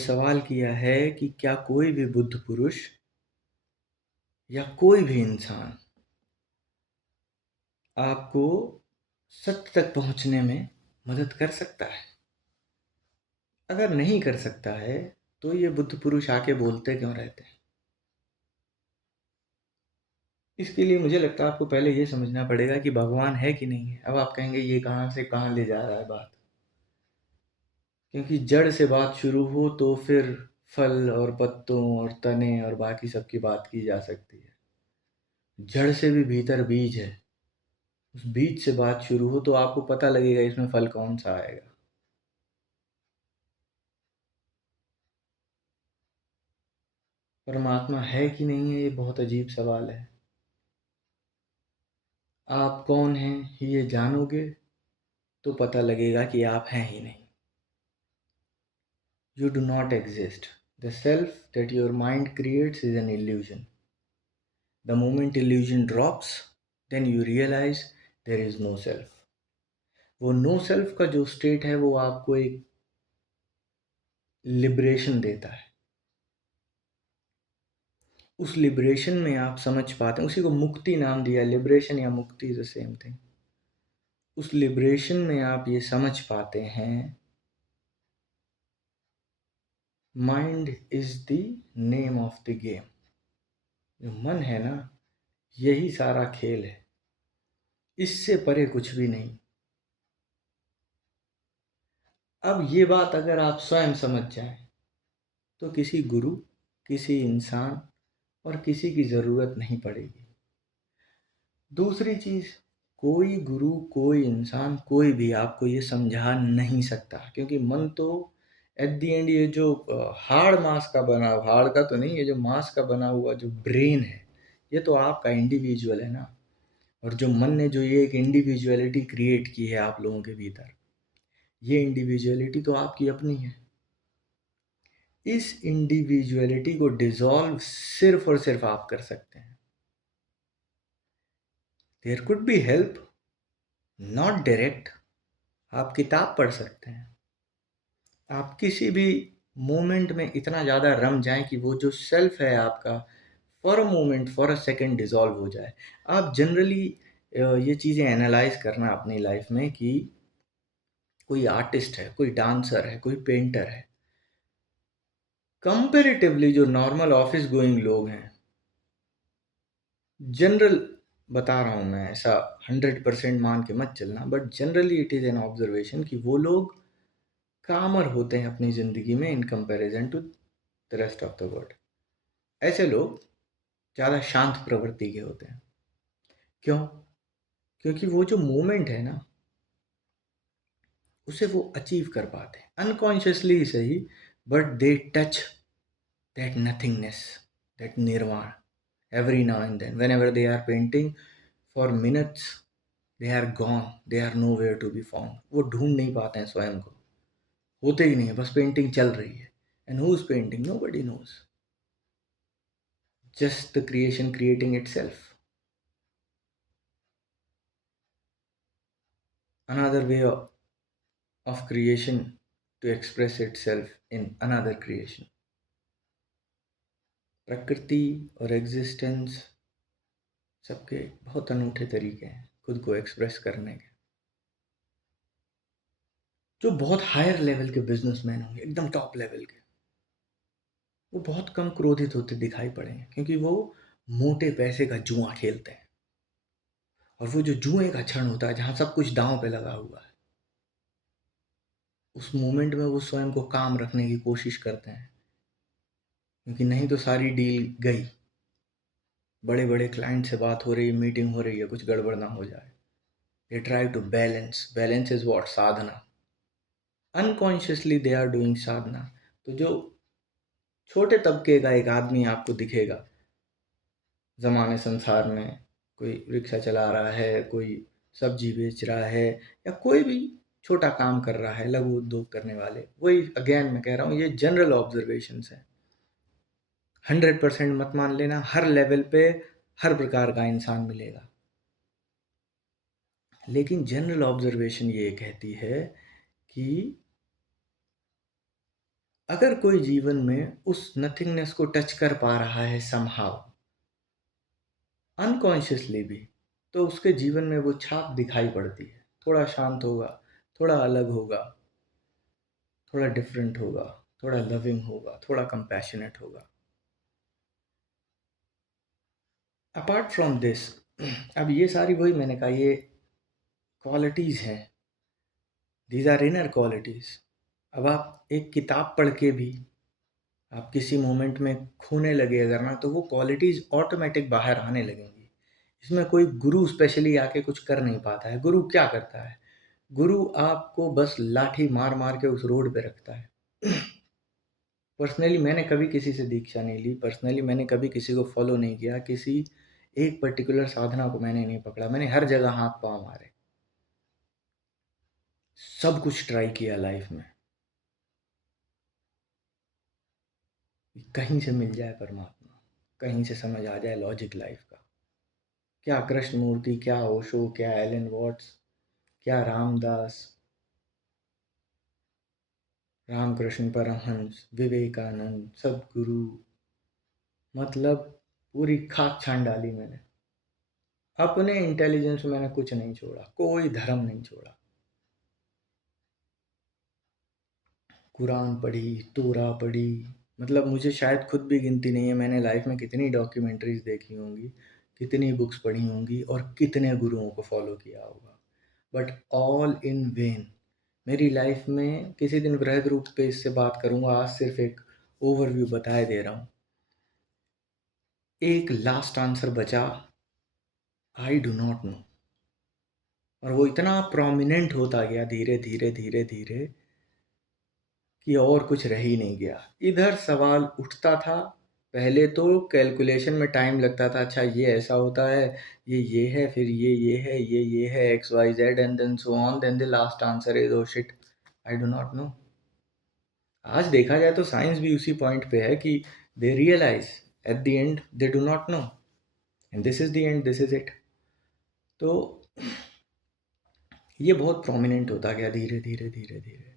सवाल किया है कि क्या कोई भी बुद्ध पुरुष या कोई भी इंसान आपको सत्य तक पहुंचने में मदद कर सकता है? अगर नहीं कर सकता है तो ये बुद्ध पुरुष आके बोलते क्यों रहते हैं? इसके लिए मुझे लगता है आपको पहले ये समझना पड़ेगा कि भगवान है कि नहीं है। अब आप कहेंगे ये कहाँ से कहाँ ले जा रहा है बात, क्योंकि जड़ से बात शुरू हो तो फिर फल और पत्तों और तने और बाकी सब की बात की जा सकती है। जड़ से भी भीतर बीज है, उस बीज से बात शुरू हो तो आपको पता लगेगा इसमें फल कौन सा आएगा। परमात्मा है कि नहीं है, ये बहुत अजीब सवाल है। आप कौन हैं ये जानोगे तो पता लगेगा कि आप हैं ही नहीं। You do not exist. The self that your mind creates is an illusion. The moment illusion drops, then you realize there is no self. वो नो सेल्फ का जो स्टेट है वो आपको एक लिबरेशन देता है। उस लिबरेशन में आप समझ पाते हैं, उसी को मुक्ति नाम दिया। लिबरेशन या मुक्ति इज द सेम थिंग। उस लिबरेशन में आप ये समझ पाते हैं, mind is the name of the game. जो मन है ना, यही सारा खेल है, इससे परे कुछ भी नहीं। अब ये बात अगर आप स्वयं समझ जाएं तो किसी गुरु, किसी इंसान और किसी की ज़रूरत नहीं पड़ेगी। दूसरी चीज़, कोई गुरु, कोई इंसान, कोई भी आपको ये समझा नहीं सकता, क्योंकि मन तो एट द एंड ये जो हाड़ मांस का बना, हाड़ का तो नहीं, ये जो मांस का बना हुआ जो ब्रेन है, ये तो आपका इंडिविजुअल है ना। और जो मन ने जो ये एक इंडिविजुअलिटी क्रिएट की है आप लोगों के भीतर, ये इंडिविजुअलिटी तो आपकी अपनी है। इस इंडिविजुअलिटी को डिसॉल्व सिर्फ और सिर्फ आप कर सकते हैं। There could be help, not direct. आप किताब पढ़ सकते हैं, आप किसी भी मोमेंट में इतना ज़्यादा रम जाएं कि वो जो सेल्फ है आपका for a moment, for a second dissolve हो जाए। आप जनरली ये चीज़ें एनालाइज करना अपनी लाइफ में कि कोई आर्टिस्ट है, कोई डांसर है, कोई पेंटर है, कंपेरेटिवली जो नॉर्मल ऑफिस गोइंग लोग हैं, जनरल बता रहा हूँ मैं, ऐसा 100% मान के मत चलना, but generally it is an observation कि वो लोग कामर होते हैं अपनी ज़िंदगी में in comparison to the rest of the world. ऐसे लोग ज़्यादा शांत प्रवृत्ति के होते हैं। क्यों? क्योंकि वो जो मोमेंट है ना, उसे वो अचीव कर पाते हैं अनकॉन्शियसली ही सही, but they touch that nothingness, that निर्वाण every now and then. Whenever they are painting for minutes, they are gone, they are nowhere to be found. वो ढूंढ नहीं पाते हैं स्वयं को, होते ही नहीं है, बस पेंटिंग चल रही है। And who's painting? Nobody knows. Just the creation creating itself. Another way of creation to express itself in another creation. प्रकृति और एग्जिस्टेंस सबके बहुत अनूठे तरीके हैं खुद को एक्सप्रेस करने के। जो बहुत हायर लेवल के बिजनेसमैन होंगे, एकदम टॉप लेवल के, वो बहुत कम क्रोधित होते दिखाई पड़ेंगे, क्योंकि वो मोटे पैसे का जुआ खेलते हैं। और वो जो जुए का क्षण होता है जहाँ सब कुछ दांव पे लगा हुआ है, उस मोमेंट में वो स्वयं को काम रखने की कोशिश करते हैं, क्योंकि नहीं तो सारी डील गई। बड़े बड़े क्लाइंट से बात हो रही है, मीटिंग हो रही है, कुछ गड़बड़ ना हो जाए। They try to balance. Balance is what? Sadhana. Unconsciously they are doing sadhana. तो जो छोटे तबके का एक आदमी आपको दिखेगा ज़माने संसार में, कोई रिक्शा चला रहा है, कोई सब्जी बेच रहा है, या कोई भी छोटा काम कर रहा है, लघु उद्योग करने वाले, वही अगेन मैं कह रहा हूँ, ये जनरल ऑब्जर्वेशंस है। 100% मत मान लेना, हर लेवल पे हर प्रकार का इंसान मिलेगा। लेकिन जनरल ऑब्जर्वेशन ये कहती है कि अगर कोई जीवन में उस नथिंगनेस को टच कर पा रहा है समहाउ, अनकॉन्शियसली भी, तो उसके जीवन में वो छाप दिखाई पड़ती है। थोड़ा शांत होगा, थोड़ा अलग होगा, थोड़ा डिफरेंट होगा, थोड़ा लविंग होगा, थोड़ा कंपैशनेट होगा। अपार्ट फ्रॉम दिस, अब ये सारी वही मैंने कहा, ये क्वालिटीज़ हैं, दीज आर इनर क्वालिटीज़। अब आप एक किताब पढ़ के भी आप किसी मोमेंट में खोने लगे अगर ना, तो वो क्वालिटीज़ ऑटोमेटिक बाहर आने लगेंगी। इसमें कोई गुरु स्पेशली आके कुछ कर नहीं पाता है। गुरु क्या करता है? गुरु आपको बस लाठी मार मार के उस रोड पे रखता है। पर्सनली मैंने कभी किसी से दीक्षा नहीं ली, पर्सनली मैंने कभी किसी को फॉलो नहीं किया, किसी एक पर्टिकुलर साधना को मैंने नहीं पकड़ा, मैंने हर जगह हाथ पांव मारे, सब कुछ ट्राई किया लाइफ में, कहीं से मिल जाए परमात्मा, कहीं से समझ आ जाए लॉजिक लाइफ का। क्या कृष्णमूर्ति, क्या ओशो, क्या एलन वॉट्स, क्या रामदास, रामकृष्ण परमहंस, विवेकानंद, सदगुरु, मतलब पूरी खाक छान डाली मैंने। अपने इंटेलिजेंस में मैंने कुछ नहीं छोड़ा, कोई धर्म नहीं छोड़ा। कुरान पढ़ी, तोरा पढ़ी, मतलब मुझे शायद खुद भी गिनती नहीं है मैंने लाइफ में कितनी डॉक्यूमेंट्रीज देखी होंगी, कितनी बुक्स पढ़ी होंगी और कितने गुरुओं को फॉलो किया होगा, बट ऑल इन वेन। मेरी लाइफ में किसी दिन वृहद रूप पे इससे बात करूंगा, आज सिर्फ एक ओवरव्यू बताए दे रहा हूँ। एक लास्ट आंसर बचा, आई डू नॉट नो, और वो इतना प्रोमिनेंट होता गया धीरे धीरे धीरे धीरे कि और कुछ रह ही नहीं गया। इधर सवाल उठता था, पहले तो कैलकुलेशन में टाइम लगता था, अच्छा ये ऐसा होता है, ये है, फिर ये है, ये है, X Y Z, and then so on, then the last answer is oh shit, I do not know. आज देखा जाए तो साइंस भी उसी पॉइंट पे है कि they realise at the end they do not know, and this is the end, this is it. तो ये बहुत प्रोमिनेंट होता गया धीरे धीरे धीरे धीरे,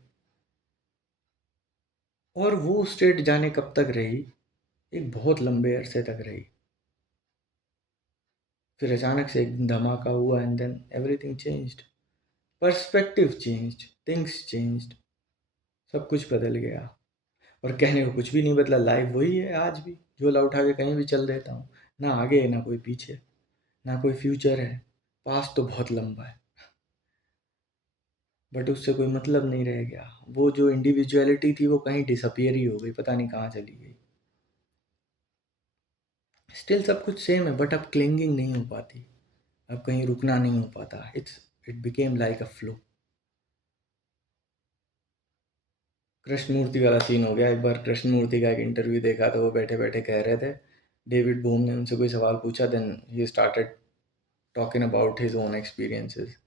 और वो स्टेट जाने कब तक रही, एक बहुत लंबे अरसे तक रही। फिर अचानक से एक धमाका हुआ and then everything changed, perspective changed, things changed, सब कुछ बदल गया। और कहने को कुछ भी नहीं बदला, लाइफ वही है आज भी, झोला उठा के कहीं भी चल देता हूँ, ना आगे ना कोई पीछे, ना कोई फ्यूचर है, पास्ट तो बहुत लंबा है, बट उससे कोई मतलब नहीं रह गया। वो जो इंडिविजुअलिटी थी वो कहीं डिसअपियर ही हो गई, पता नहीं कहाँ चली गई। स्टिल सब कुछ सेम है, बट अब क्लिंगिंग नहीं हो पाती, अब कहीं रुकना नहीं हो पाता, it became like a flow. Krishnamurti वाला सीन हो गया। एक बार कृष्णमूर्ति का एक इंटरव्यू देखा तो वो बैठे बैठे कह रहे थे, डेविड बोम ने उनसे कोई सवाल पूछा, then he started talking about his own experiences,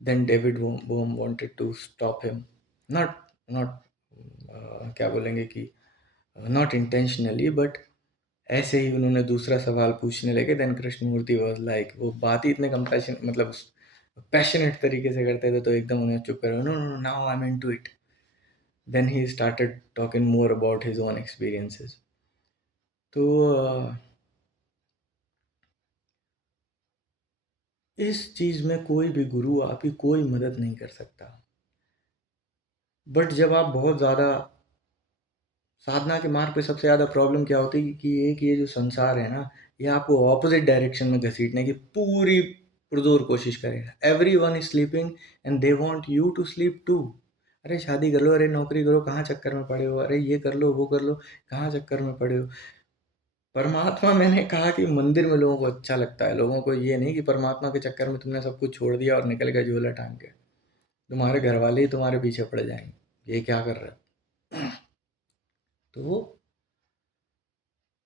then David Bohm wanted to stop him, not not क्या बोलेंगे कि नॉट इंटेंशनली, बट ऐसे ही उन्होंने दूसरा सवाल पूछने लगे, देन कृष्णमूर्ति वाज लाइक, वो बात ही इतने कंपैशन मतलब पैशनेट तरीके से करते थे तो एकदम उन्हें चुप करो, no no now I am into it, then he started talking more about his own experiences. तो इस चीज़ में कोई भी गुरु आपकी कोई मदद नहीं कर सकता, बट जब आप बहुत ज़्यादा साधना के मार्ग पे, सबसे ज़्यादा प्रॉब्लम क्या होती है कि एक ये जो संसार है ना, ये आपको ऑपोजिट डायरेक्शन में घसीटने की पूरी पुरजोर कोशिश करेगा। Everyone is sleeping and they want you to sleep too. अरे शादी कर लो, अरे नौकरी करो, कहाँ चक्कर में पड़े हो, अरे ये कर लो, वो कर लो, कहाँ चक्कर में पड़े हो। परमात्मा, मैंने कहा कि मंदिर में लोगों को अच्छा लगता है, लोगों को ये नहीं कि परमात्मा के चक्कर में तुमने सब कुछ छोड़ दिया और निकल गए झोला टांग के, तुम्हारे घर वाले ही तुम्हारे पीछे पड़ जाएंगे, ये क्या कर रहे हो। तो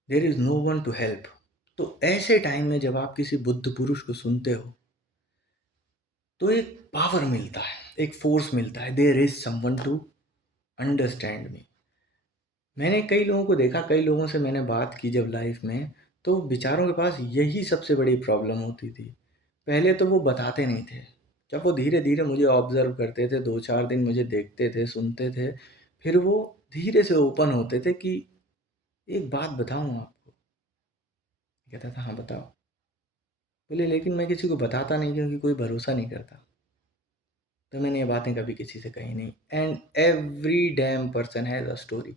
there is no one to help. तो ऐसे टाइम में जब आप किसी बुद्ध पुरुष को सुनते हो तो एक पावर मिलता है, एक फोर्स मिलता है, there is someone to understand me. मैंने कई लोगों को देखा, कई लोगों से मैंने बात की जब लाइफ में, तो बेचारों के पास यही सबसे बड़ी प्रॉब्लम होती थी। पहले तो वो बताते नहीं थे, जब वो धीरे धीरे मुझे ऑब्जर्व करते थे, 2-4 दिन मुझे देखते थे, सुनते थे, फिर वो धीरे से ओपन होते थे कि एक बात बताऊं आपको। कहता था हाँ बताओ। बोले लेकिन मैं किसी को बताता नहीं क्योंकि कोई भरोसा नहीं करता। तो मैंने ये बातें कभी किसी से कही नहीं। And every dam person has a story,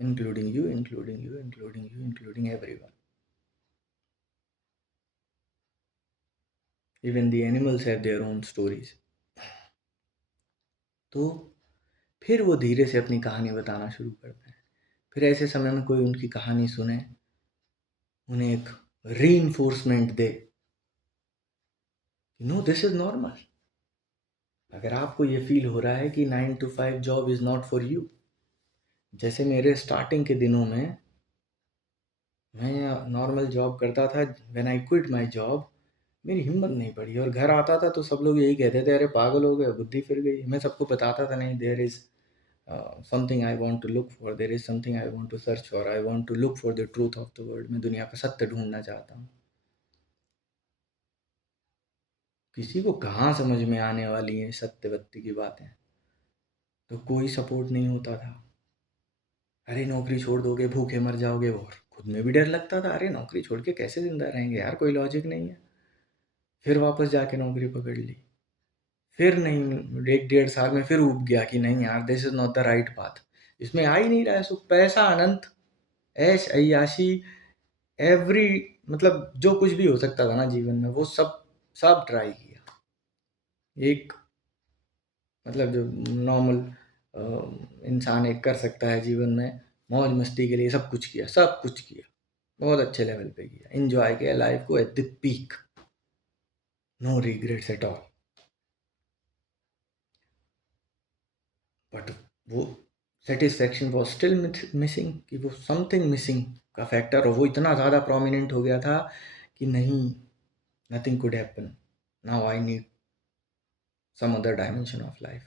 including you, including you, including you, including everyone. Even the animals have their own stories. तो फिर वो धीरे से अपनी कहानी बताना शुरू करते हैं। फिर ऐसे समय में कोई उनकी कहानी सुने, उन्हें एक रीइंफोर्समेंट दे, नो दिस इज नॉर्मल। अगर आपको ये फील हो रहा है कि 9 to 5 job is not for you, जैसे मेरे स्टार्टिंग के दिनों में मैं नॉर्मल जॉब करता था, when I quit my job मेरी हिम्मत नहीं पड़ी और घर आता था तो सब लोग यही कहते थे अरे पागल हो गए, बुद्धि फिर गई। मैं सबको बताता था नहीं, there is something I want to look for, there is something I want to search for, I want to look for the truth of the world. मैं दुनिया का सत्य ढूंढना चाहता हूँ। किसी को कहाँ समझ में आने वाली है सत्य वत्य की बातें। तो कोई सपोर्ट नहीं होता था। अरे नौकरी छोड़ दोगे, भूखे मर जाओगे। और खुद में भी डर लगता था, अरे नौकरी छोड़ के कैसे जिंदा रहेंगे यार, कोई लॉजिक नहीं है। फिर वापस जाके नौकरी पकड़ ली। फिर नहीं, 1 डेढ़ साल में फिर उब गया कि नहीं यार, this is not the right path. इसमें आ ही नहीं रहा है सुख, पैसा, अनंत, ऐश अय्याशी, एवरी, मतलब जो कुछ भी हो सकता था ना जीवन में वो सब सब ट्राई किया। एक मतलब जो नॉर्मल इंसान एक कर सकता है जीवन में, मौज मस्ती के लिए सब कुछ किया, सब कुछ किया, बहुत अच्छे लेवल पे किया, एंजॉय किया लाइफ को at the peak, no regrets at all. But वो सेटिस्फैक्शन वॉज स्टिल मिसिंग, कि वो समथिंग मिसिंग का फैक्टर, और वो इतना ज़्यादा प्रोमिनेंट हो गया था कि नहीं, nothing could happen, now I need some other dimension of life,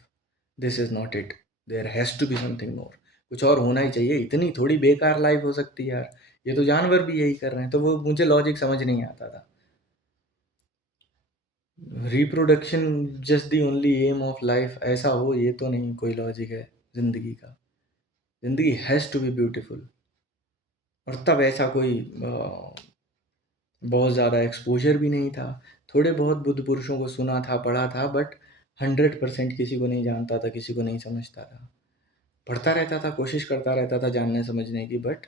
this is not it, there has to be something more, कुछ और होना ही चाहिए। इतनी थोड़ी बेकार लाइफ हो सकती है यार, ये तो जानवर भी यही कर रहे हैं। तो वो मुझे लॉजिक समझ नहीं आता था। Reproduction just the only aim of life, ऐसा हो ये तो नहीं कोई लॉजिक है जिंदगी का। जिंदगी हैज़ टू बी ब्यूटीफुल। और तब ऐसा कोई बहुत ज़्यादा एक्सपोजर भी नहीं था। थोड़े बहुत बुद्ध पुरुषों को सुना था, पढ़ा था, बट 100% किसी को नहीं जानता था, किसी को नहीं समझता था। पढ़ता रहता था, कोशिश करता रहता था जानने समझने की, but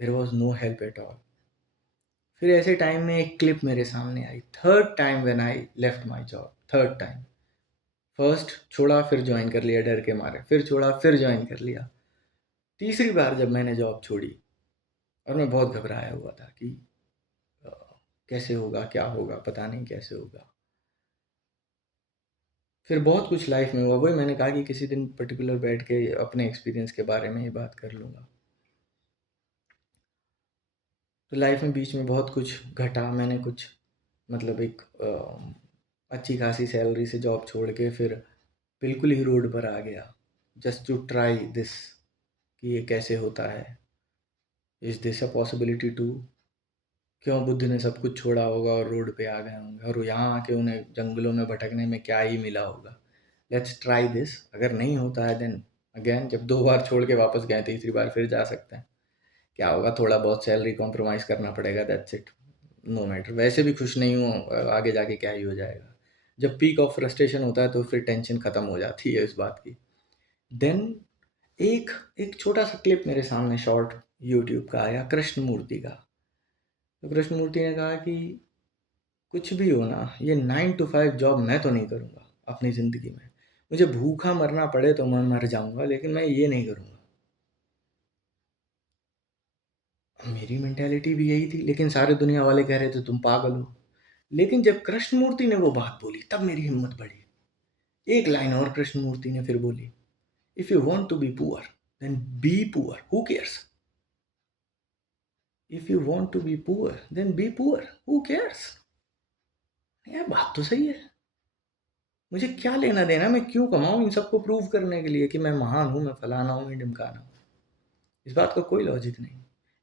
there was no help at all. फिर ऐसे टाइम में एक क्लिप मेरे सामने आई, third time when I left my job, third time. First छोड़ा, फिर ज्वाइन कर लिया डर के मारे, फिर छोड़ा, फिर ज्वाइन कर लिया। तीसरी बार जब मैंने जॉब छोड़ी और मैं बहुत घबराया हुआ था कि अ, कैसे होगा, क्या होगा, पता नहीं कैसे होगा। फिर बहुत कुछ लाइफ में हुआ, वही मैंने कहा कि किसी दिन पर्टिकुलर बैठ के अपने एक्सपीरियंस के बारे में ही बात कर लूँगा। तो लाइफ में बीच में बहुत कुछ घटा। मैंने कुछ मतलब एक अच्छी खासी सैलरी से जॉब छोड़ के फिर बिल्कुल ही रोड पर आ गया, जस्ट टू ट्राई दिस, कि ये कैसे होता है, is this a possibility too. क्यों बुद्ध ने सब कुछ छोड़ा होगा और रोड पे आ गए होंगे, और यहाँ आके उन्हें जंगलों में भटकने में क्या ही मिला होगा। लेट्स ट्राई दिस, अगर नहीं होता है देन अगेन, जब 2 बार छोड़ के वापस गए, तीसरी बार फिर जा सकते हैं। क्या होगा, थोड़ा बहुत सैलरी कॉम्प्रोमाइज़ करना पड़ेगा, दैट्स इट, नो मैटर। वैसे भी खुश नहीं हूँ, आगे जाके क्या ही हो जाएगा। जब पीक ऑफ फ्रस्ट्रेशन होता है तो फिर टेंशन ख़त्म हो जाती है इस बात की। देन एक एक छोटा सा क्लिप मेरे सामने शॉर्ट यूट्यूब का आया, कृष्ण मूर्ति का। तो कृष्ण मूर्ति ने कहा कि कुछ भी हो ना, ये 9 to 5 जॉब मैं तो नहीं करूँगा अपनी ज़िंदगी में। मुझे भूखा मरना पड़े तो मैं मर जाऊँगा, लेकिन मैं ये नहीं करूँगा। मेरी मेंटालिटी भी यही थी, लेकिन सारे दुनिया वाले कह रहे थे तुम पागल हो। लेकिन जब कृष्णमूर्ति ने वो बात बोली तब मेरी हिम्मत बढ़ी। एक लाइन और कृष्णमूर्ति ने फिर बोली, if you want to be poor then be poor, who cares. If you want to be poor then be poor, who cares. यार बात तो सही है। मुझे क्या लेना देना, मैं क्यों कमाऊं इन सबको प्रूव करने के लिए कि मैं महान हूं, मैं फलाना हूं, मैं ढिमकाना हूं। इस बात का कोई लॉजिक नहीं।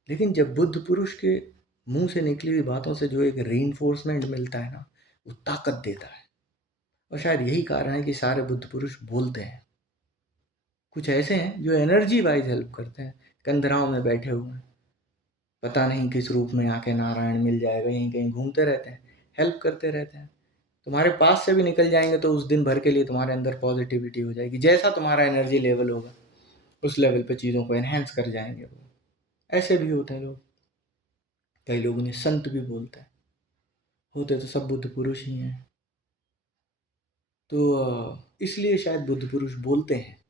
लेकिन जब बुद्ध पुरुष के मुंह से निकली हुई बातों से जो एक रीइंफोर्समेंट मिलता है ना, वो ताकत देता है। और शायद यही कारण है कि सारे बुद्ध पुरुष बोलते हैं। कुछ ऐसे हैं जो एनर्जी वाइज हेल्प करते हैं, कंदराओं में बैठे हुए हैं, पता नहीं किस रूप में आके नारायण मिल जाएगा, यहीं कहीं घूमते रहते हैं, हेल्प करते रहते हैं। तुम्हारे पास से भी निकल जाएंगे तो उस दिन भर के लिए तुम्हारे अंदर पॉजिटिविटी हो जाएगी, जैसा तुम्हारा एनर्जी लेवल होगा उस लेवल पे चीज़ों को एनहेंस कर जाएंगे वो। ऐसे भी होते हैं लोग, कई लोग उन्हें संत भी बोलते हैं, होते तो सब बुद्ध पुरुष ही हैं। तो इसलिए शायद बुद्ध पुरुष बोलते हैं,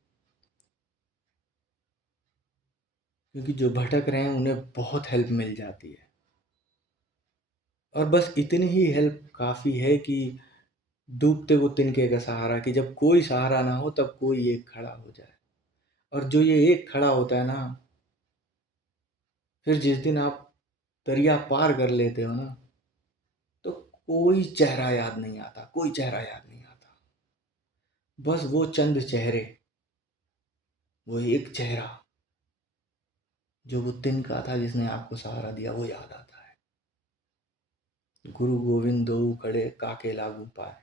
क्योंकि जो भटक रहे हैं उन्हें बहुत हेल्प मिल जाती है, और बस इतनी ही हेल्प काफ़ी है कि डूबते को तिनके का सहारा, कि जब कोई सहारा ना हो तब कोई एक खड़ा हो जाए। और जो ये एक खड़ा होता है ना, फिर जिस दिन आप दरिया पार कर लेते हो ना, तो कोई चेहरा याद नहीं आता, कोई चेहरा याद नहीं आता, बस वो चंद चेहरे, वो एक चेहरा जो वो तिनका था जिसने आपको सहारा दिया, वो याद आता है। गुरु गोविंद दो खड़े काके लागू पाए,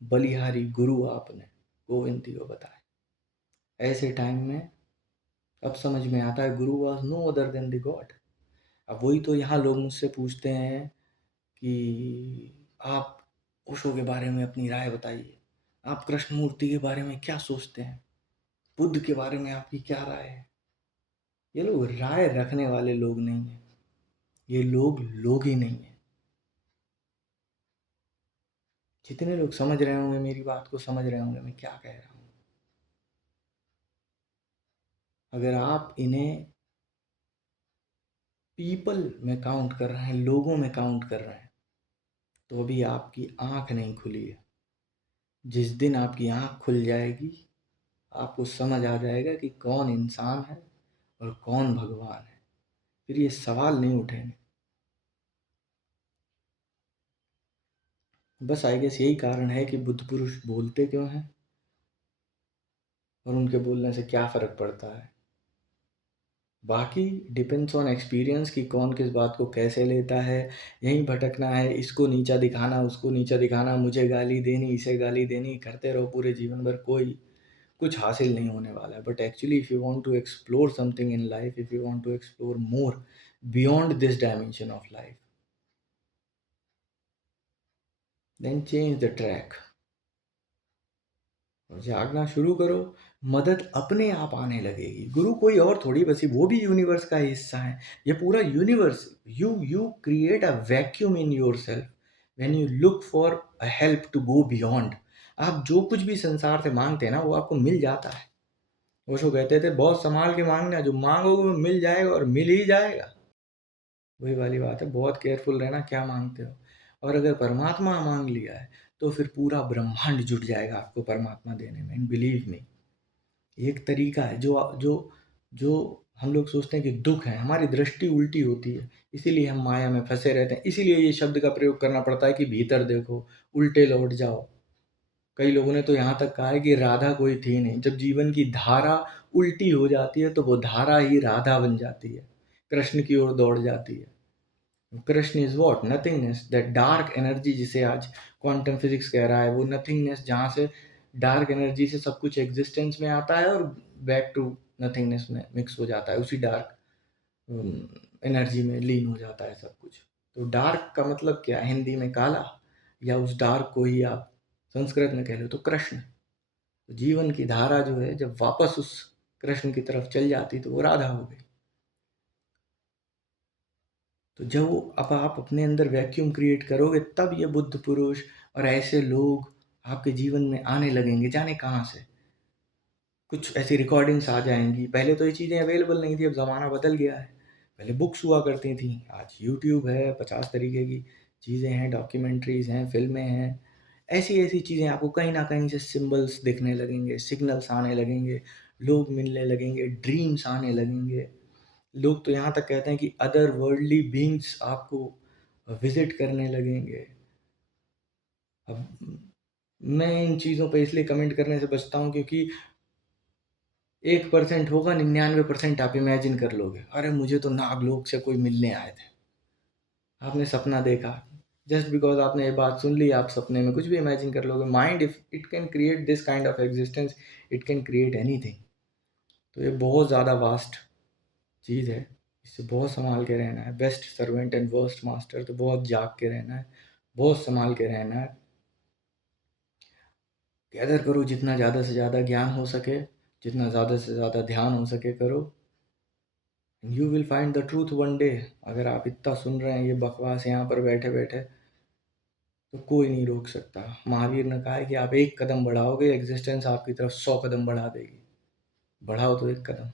बलिहारी गुरु आपने गोविंद दियो बताए। ऐसे टाइम में अब समझ में आता है, guru was no other than the God. अब वही तो यहाँ लोग मुझसे पूछते हैं कि आप ओशो के बारे में अपनी राय बताइए, आप कृष्णमूर्ति के बारे में क्या सोचते हैं, बुद्ध के बारे में आपकी क्या राय है। ये लोग राय रखने वाले लोग नहीं हैं, ये लोग ही नहीं है। जितने लोग समझ रहे होंगे मेरी बात को, समझ रहे होंगे मैं क्या कह रहा हूँ। अगर आप इन्हें पीपल में काउंट कर रहे हैं, लोगों में काउंट कर रहे हैं, तो अभी आपकी आंख नहीं खुली है। जिस दिन आपकी आंख खुल जाएगी, आपको समझ आ जाएगा कि कौन इंसान है और कौन भगवान है, फिर ये सवाल नहीं उठेंगे। बस आई गेस यही कारण है कि बुद्ध पुरुष बोलते क्यों हैं और उनके बोलने से क्या फ़र्क पड़ता है। बाकी डिपेंड्स ऑन एक्सपीरियंस कि कौन किस बात को कैसे लेता है। यहीं भटकना है, इसको नीचा दिखाना, उसको नीचा दिखाना, मुझे गाली देनी, इसे गाली देनी, करते रहो पूरे जीवन भर, कोई कुछ हासिल नहीं होने वाला है। But actually if you want to explore something in life, if you want to explore more beyond this dimension of life, then change the track और जागना शुरू करो। मदद अपने आप आने लगेगी। गुरु कोई और थोड़ी, बस वो भी यूनिवर्स का हिस्सा है। ये पूरा universe, you create a vacuum in yourself when you look for a help to go beyond. आप जो कुछ भी संसार से मांगते हैं ना, वो आपको मिल जाता है। वो जो कहते थे, बहुत संभाल के मांगना, जो मांगोगे वो मिल जाएगा और मिल ही जाएगा। वही वाली बात है, बहुत केयरफुल रहना क्या मांगते हो। और अगर परमात्मा मांग लिया है तो फिर पूरा ब्रह्मांड जुट जाएगा आपको परमात्मा देने में। एंड बिलीव मी, एक तरीका है जो जो जो हम लोग सोचते हैं कि दुख है, हमारी दृष्टि उल्टी होती है, इसीलिए हम माया में फंसे रहते हैं। इसीलिए ये शब्द का प्रयोग करना पड़ता है कि भीतर देखो, उल्टे लौट जाओ। कई लोगों ने तो यहाँ तक कहा है कि राधा कोई थी नहीं। जब जीवन की धारा उल्टी हो जाती है तो वो धारा ही राधा बन जाती है, कृष्ण की ओर दौड़ जाती है। Krishna is what? Nothingness, that dark energy जिसे आज क्वांटम फिजिक्स कह रहा है, वो नथिंगनेस जहाँ से डार्क एनर्जी से सब कुछ एग्जिस्टेंस में आता है और बैक टू नथिंगनेस में मिक्स हो जाता है, उसी डार्क एनर्जी में लीन हो जाता है सब कुछ। तो डार्क का मतलब क्या है हिंदी में? काला। या उस डार्क को ही आप संस्कृत में कह लो तो कृष्ण। तो जीवन की धारा जो है जब वापस उस कृष्ण की तरफ चल जाती तो वो राधा हो गई। तो जब वो अब आप अपने अंदर वैक्यूम क्रिएट करोगे, तब ये बुद्ध पुरुष और ऐसे लोग आपके जीवन में आने लगेंगे, जाने कहाँ से। कुछ ऐसी रिकॉर्डिंग्स आ जाएंगी। पहले तो ये चीज़ें अवेलेबल नहीं थी, अब ज़माना बदल गया है। पहले बुक्स हुआ करती थी, आज यूट्यूब है, 50 तरीके की चीज़ें हैं, डॉक्यूमेंट्रीज हैं, फिल्में हैं। ऐसी ऐसी चीज़ें आपको कहीं ना कहीं से सिंबल्स दिखने लगेंगे, सिग्नल्स आने लगेंगे, लोग मिलने लगेंगे, ड्रीम्स आने लगेंगे। लोग तो यहाँ तक कहते हैं कि अदर वर्ल्डली बीइंग्स आपको विजिट करने लगेंगे। अब मैं इन चीज़ों पे इसलिए कमेंट करने से बचता हूँ क्योंकि 1% होगा, 99% आप इमेजिन कर लोगे, अरे मुझे तो नागलोक से कोई मिलने आए थे। आपने सपना देखा, जस्ट बिकॉज आपने ये बात सुन ली, आप सपने में कुछ भी इमेजिन कर लोगे। Mind, if it can create this kind of existence, it can create anything. तो ये बहुत ज़्यादा वास्ट चीज़ है, इससे बहुत संभाल के रहना है। Best servant and worst master, तो बहुत जाग के रहना है, बहुत संभाल के रहना है। गैदर करो जितना ज़्यादा से ज़्यादा ज्ञान हो सके, जितना ज़्यादा से ज़्यादा ध्यान हो सके करो। You will find the truth one day. अगर आप इतना सुन रहे हैं ये बकवास यहाँ पर बैठे बैठे, तो कोई नहीं रोक सकता। महावीर ने कहा है कि आप एक कदम बढ़ाओगे, एग्जिस्टेंस आपकी तरफ 100 कदम बढ़ा देगी। बढ़ाओ तो एक कदम।